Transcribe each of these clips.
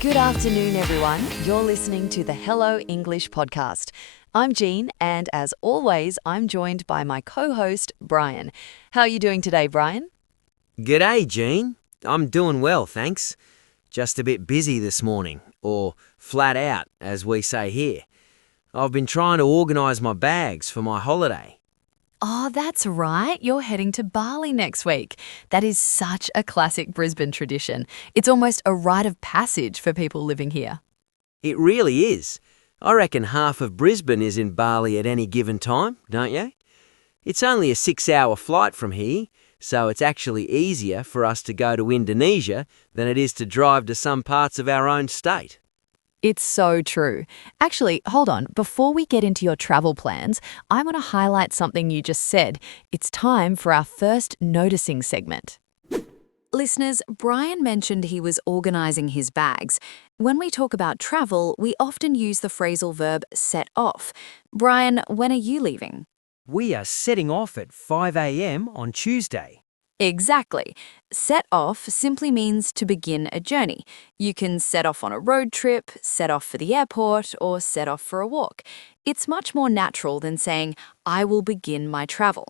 Good afternoon, everyone. You're listening to the Hello English podcast. I'm Jean, and as always, I'm joined by my co-host, Brian. How are you doing today, Brian? G'day, Jean. I'm doing well, thanks. Just a bit busy this morning, or flat out, as we say here. I've been trying to organise my bags for my holiday. Oh, that's right. You're heading to Bali next week. That is such a classic Brisbane tradition. It's almost a rite of passage for people living here. It really is. I reckon half of Brisbane is in Bali at any given time, don't you? It's only a 6-hour flight from here, so it's actually easier for us to go to Indonesia than it is to drive to some parts of our own state. It's so true. Actually, hold on. Before we get into your travel plans, I want to highlight something you just said. It's time for our first noticing segment. Listeners, Brian mentioned he was organising his bags. When we talk about travel, we often use the phrasal verb set off. Brian, when are you leaving? We are setting off at 5 a.m. on Tuesday. Exactly. Set off simply means to begin a journey. You can set off on a road trip, set off for the airport, or set off for a walk. It's much more natural than saying, I will begin my travel.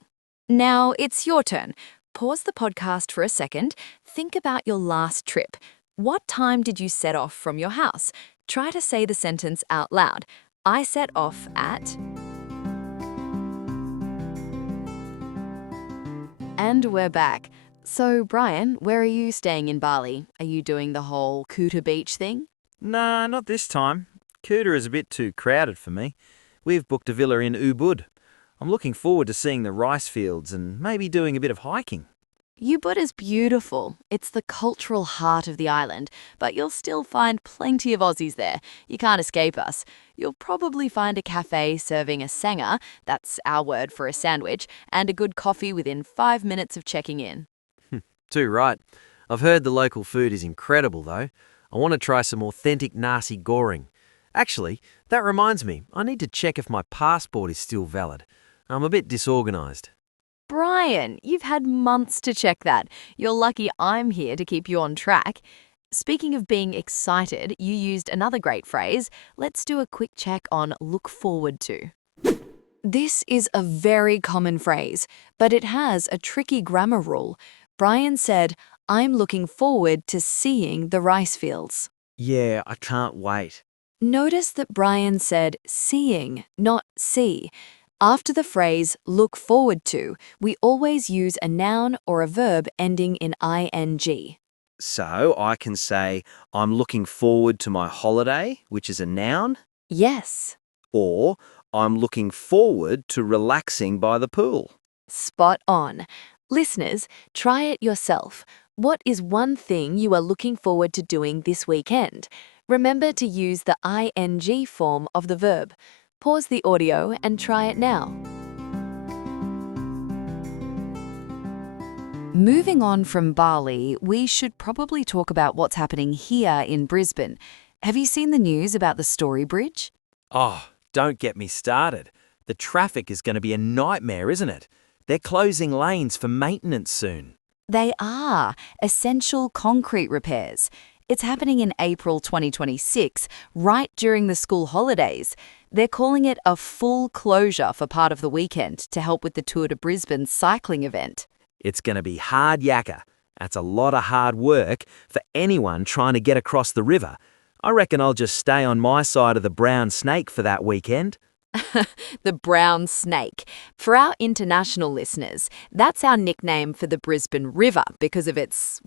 Now it's your turn. Pause the podcast for a second. Think about your last trip. What time did you set off from your house? Try to say the sentence out loud. I set off at... And we're back. So, Brian, where are you staying in Bali? Are you doing the whole Kuta Beach thing? Nah, not this time. Kuta is a bit too crowded for me. We've booked a villa in Ubud. I'm looking forward to seeing the rice fields and maybe doing a bit of hiking. Ubud is beautiful. It's the cultural heart of the island, but you'll still find plenty of Aussies there. You can't escape us. You'll probably find a cafe serving a sanga, that's our word for a sandwich, and a good coffee within 5 minutes of checking in. Too right. I've heard the local food is incredible, though. I want to try some authentic nasi goreng. Actually, that reminds me, I need to check if my passport is still valid. I'm a bit disorganised. Brian, you've had months to check that. You're lucky I'm here to keep you on track. Speaking of being excited, you used another great phrase. Let's do a quick check on look forward to. This is a very common phrase, but it has a tricky grammar rule. Brian said, I'm looking forward to seeing the rice fields. Yeah, I can't wait. Notice that Brian said seeing, not see. After the phrase look forward to, we always use a noun or a verb ending in ing. So I can say, I'm looking forward to my holiday, which is a noun, Yes. or I'm looking forward to relaxing by the pool. Spot on. Listeners, try it yourself. What is one thing you are looking forward to doing this weekend? Remember to use the ing form of the verb. Pause the audio and try it now. Moving on from Bali, we should probably talk about what's happening here in Brisbane. Have you seen the news about the Story Bridge? Oh, don't get me started. The traffic is going to be a nightmare, isn't it? They're closing lanes for maintenance soon. They are essential concrete repairs. It's happening in April 2026, right during the school holidays. They're calling it a full closure for part of the weekend to help with the Tour de Brisbane cycling event. It's going to be hard yakka. That's a lot of hard work for anyone trying to get across the river. I reckon I'll just stay on my side of the brown snake for that weekend. The brown snake. For our international listeners, that's our nickname for the Brisbane River because of its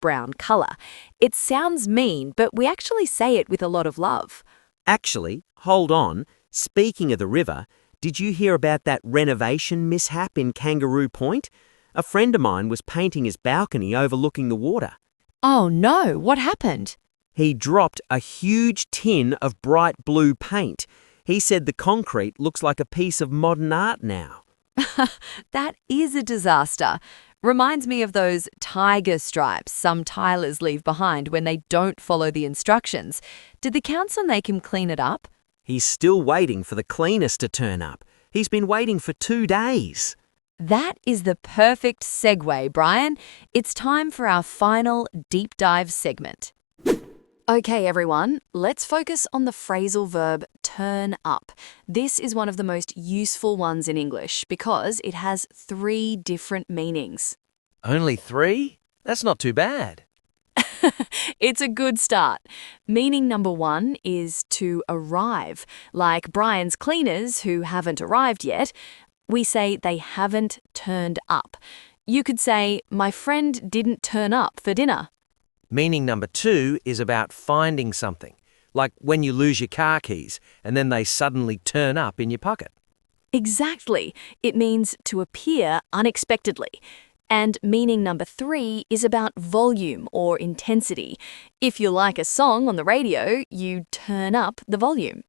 brown colour. It sounds mean, but we actually say it with a lot of love. Actually, hold on. Speaking of the river, did you hear about that renovation mishap in Kangaroo Point? A friend of mine was painting his balcony overlooking the water. Oh no, what happened? He dropped a huge tin of bright blue paint. He said the concrete looks like a piece of modern art now. That is a disaster. Reminds me of those tiger stripes some tilers leave behind when they don't follow the instructions. Did the council make him clean it up? He's still waiting for the cleaners to turn up. He's been waiting for 2 days. That is the perfect segue, Brian. It's time for our final deep dive segment. Okay, everyone, let's focus on the phrasal verb turn up. This is one of the most useful ones in English because it has 3 different meanings. Only 3? That's not too bad. It's a good start. Meaning number 1 is to arrive, like Brian's cleaners who haven't arrived yet. We say they haven't turned up. You could say, my friend didn't turn up for dinner. Meaning number 2 is about finding something, like when you lose your car keys and then they suddenly turn up in your pocket. Exactly. It means to appear unexpectedly. And meaning number 3 is about volume or intensity. If you like a song on the radio, you turn up the volume.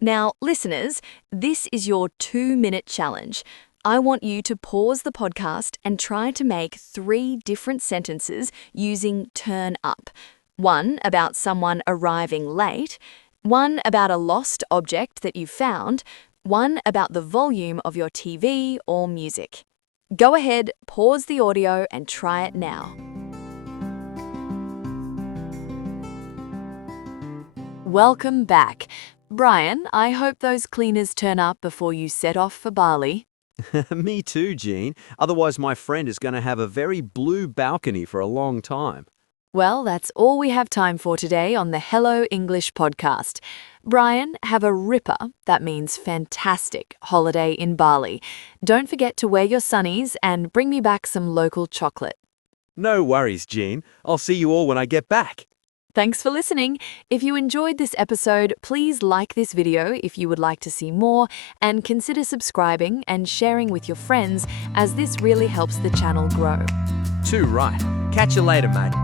Now, listeners, this is your 2-minute challenge. I want you to pause the podcast and try to make 3 different sentences using turn up. One about someone arriving late, one about a lost object that you found, one about the volume of your TV or music. Go ahead, pause the audio and try it now. Welcome back. Brian, I hope those cleaners turn up before you set off for Bali. Me too, Jean. Otherwise, my friend is going to have a very blue balcony for a long time. Well, that's all we have time for today on the Hello English podcast. Brian, have a ripper, that means fantastic, holiday in Bali. Don't forget to wear your sunnies and bring me back some local chocolate. No worries, Jean. I'll see you all when I get back. Thanks for listening. If you enjoyed this episode, please like this video if you would like to see more, and consider subscribing and sharing with your friends as this really helps the channel grow. Too right. Catch you later, mate.